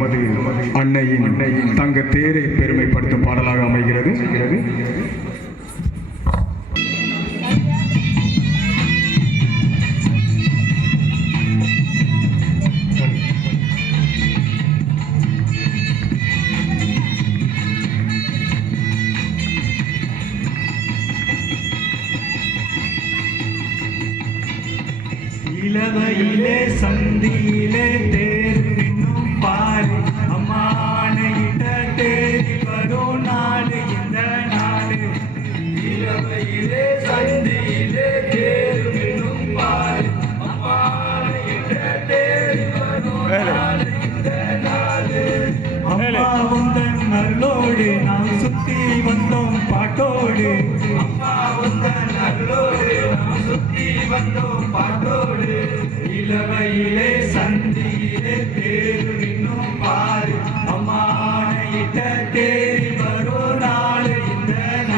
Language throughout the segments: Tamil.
நமது அன்னையின் தங்க தேரை பெருமைப்படுத்தும் பாடலாக அமைகிறது. இளவையிலே சந்தியிலே தே நாம் சுத்தி வந்தோம் பாட்டோடு. அம்மா உந்தன் நல்லோடு நாம் சுத்தி வந்தோம் பாட்டோடு. இளவையிலே சந்தியிலே தேரு இன்னும் பாரு அம்மா ஆணையிட்ட தேரி வரும் நாள் இந்த நாடு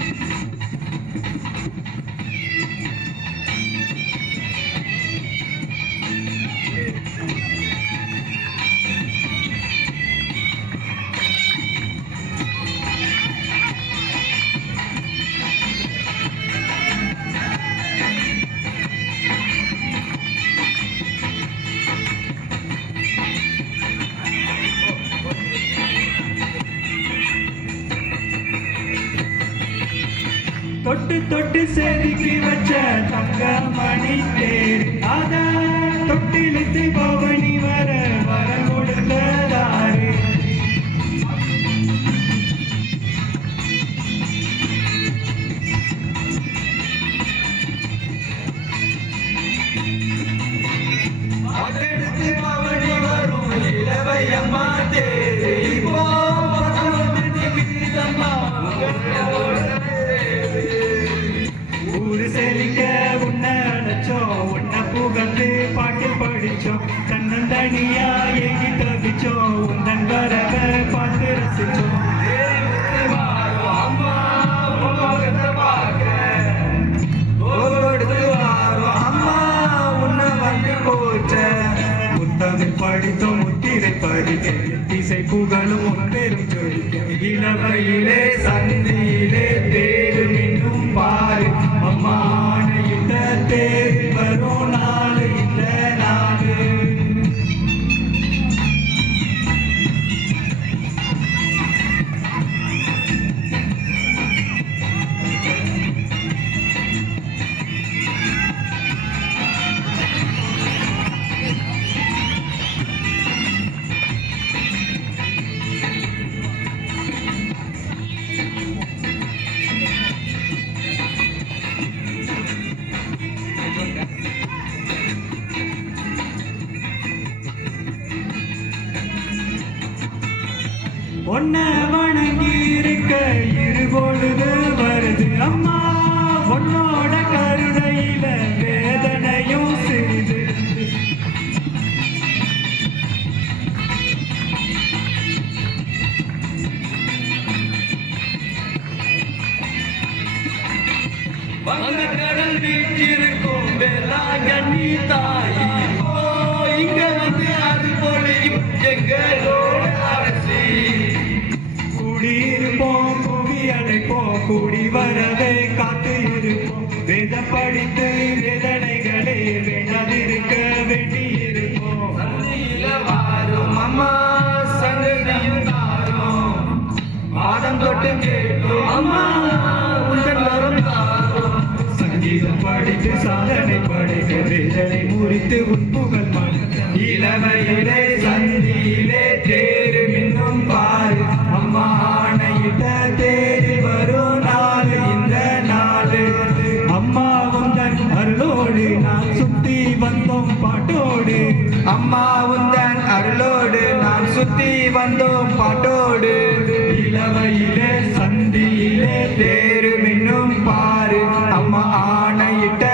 தொட்டு தொட்டு செதுக்கி வச்ச தங்க மணி தேர் அத தொட்டில பிடிச்சோம் படிச்சோம் தன்னந்தனியா ஏங்கி தவிச்சோம் உந்தன் வரவ பார்த்து ரசிச்சோம். படித்தோம் முத்திரை படிக்க இசை புகழும் உன் பெரும் ஜொலிக்க இளவையிலே சந்தியிலே தேடு இன்னும் பாரு அம்மா ஒன்ன வணங்கி இருக்க இருபொழுது வருது அம்மா. உன்னோட கருணையில வேதனையும் சிறிது. வந்த கடல் வீட்டிருக்கும் வேளாங்கண்ணி தாயி. ஓ இங்க வந்து அது பொழியும் எங்களோட கூடி வரவே காத்து இருப்போம் வேத படித்து வேதனைகளே வேண்டாதிருக்க வேண்டி இருப்போம் வாரும் அம்மா சங்கதியும் தாரும். மாதம் தொட்டு கேட்டோம் அம்மா சங்கீதம் படித்து சாதனை படைக்க வேதனை முறித்து உட்புகள் இளவையிலே சந்தியிலே அருளோடு நாம் சுத்தி வந்தோம் பாட்டோடு. இளவையிலே சந்தியிலே தேரு இன்னும் பாரு. அம்மா ஆணையிட்ட